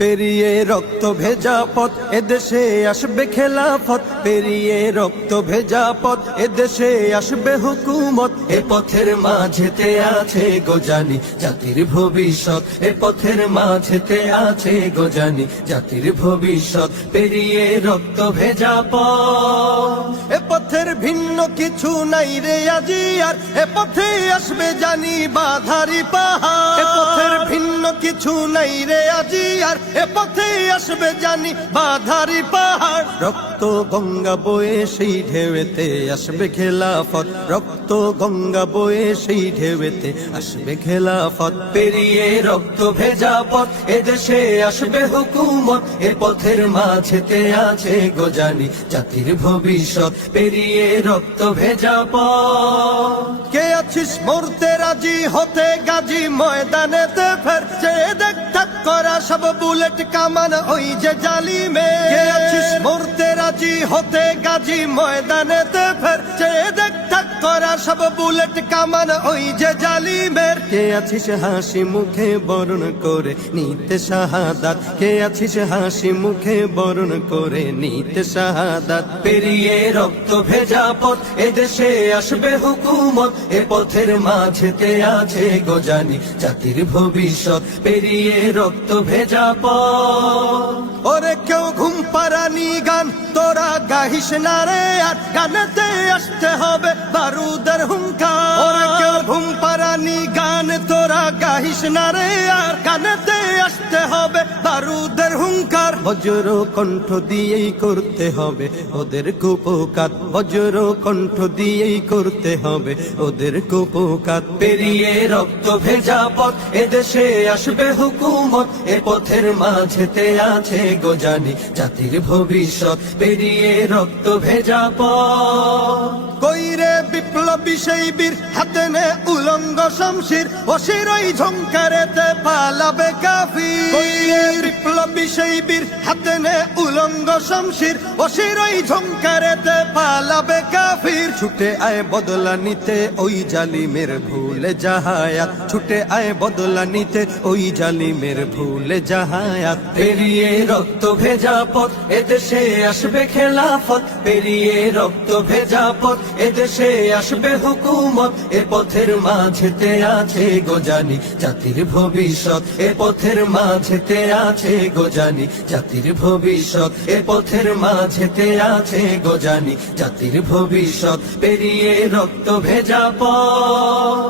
পেরিয়ে রক্ত ভেজা পথ এদেশে আসবে খেলাফত, পেরিয়ে রক্ত ভেজা পথ এদেশে আসবে হুকুমত। এ পথের মাঝেতে আছে গোজানি জাতির ভবিষ্যৎ, এ পথের মাঝেতে আছে গোজানি জাতির ভবিষ্যৎ। পেরিয়ে রক্ত ভেজা পথ, এ পথের ভিন্ন কিছু নাই রে আজি আর, এ পথে আসবে জানি বাধারি পাহাড়। এ পথের ভিন্ন কিছু নাই রে আজি আর, এ পথে আসবে জানি বাধারি পাহাড়। রক্ত গঙ্গা বয়ে সেই ঢেউতে আসবে খেলাফত, রক্ত গঙ্গা বয়ে সেই ঢেউতে আসবে খেলাফত। পেরিয়ে রক্ত ভেজা পথ এদেশে আসবে হুকুমত, এ পথের মাঝেতে আছে গোজানি জাতির ভবিষ্যৎ। পেরিয়ে রক্ত ভেজা পথ, কে আছিস মরতে রাজি হতে গাজী ময়দানেতে ফের, চেয়ে দেখ ঠাক করা সব বুলেট কামান ওই যে জালিমে। কে আছিস মরতে রাজি হতে গাজী ময়দানেতে ফের, চেয়ে দেখ ঠাক করা সব বুলেট কামান ওই যে জালিমের। কে আছিস হাসি মুখে বরণ করে নিতে শাহাদাত, কে আছিস হাসি মুখে বরণ করে নিতে শাহাদাত। পেরিয়ে রক্ত ভেজা পথ এদেশে আসবে হুকুমত, এ পথের মাঝেতে আছে গোজানি জাতির ভবিষ্যৎ। পেরিয়ে রক্ত ভেজা পথ, ওরে কেউ ঘুম পাড়ানি গান তোরা গাহিস না রে আর, গানেতে আসতে হবে বারুদের হুঙ্কার। ওরে কেউ ঘুম পাড়ানি গান তোরা গাহিস না রে আর, গানেতে আসতে হবে বারুদের হুঙ্কার। বজ্র কণ্ঠ দিয়েই করতে হবে ওদের কুপকাত, বজ্র কণ্ঠ দিয়েই করতে হবে ওদের কুপকাত। পেরিয়ে রক্ত ভেজা পথ এদেশে আসবে হুকুমত, এ পথের মাঝেতে আছে গোজানি জাতির ভবিষ্যৎ। পেরিয়ে রক্ত ভেজা পথ, কইরে বিপ্লবী সেই বীর হাতে নে উলঙ্গ শমশির, অশিরই ঝংকারেতে পালাবে কাফির। কইরে বিপ্লবী সেই বীর হাতে নে উলঙ্গ শমশির, অশিরই ঝংকারেতে পালাবে কাফির। ছুটে আয় বদলা নিতে ওই জালিমের ভুলে জাহায়াত, ছুটে আয় বদলা নিতে ওই জালিমের ভুলে জাহায়াত। পেরিয়ে রক্ত ভেজা পথ এদেশে আসবে খেলাফত, পেরিয়ে রক্ত ভেজা পথ এদেশে আসবে হুকুমত, এ পথের মাঝেতে আছে গোজানি জাতির ভবিষ্যৎ। এ পথের মাঝেতে আছে গোজানি জাতির ভবিষ্যৎ, এ পথের মাঝেতে আছে গোজানি জাতির ভবিষ্যৎ। পেরিয়ে রক্ত ভেজা পথ।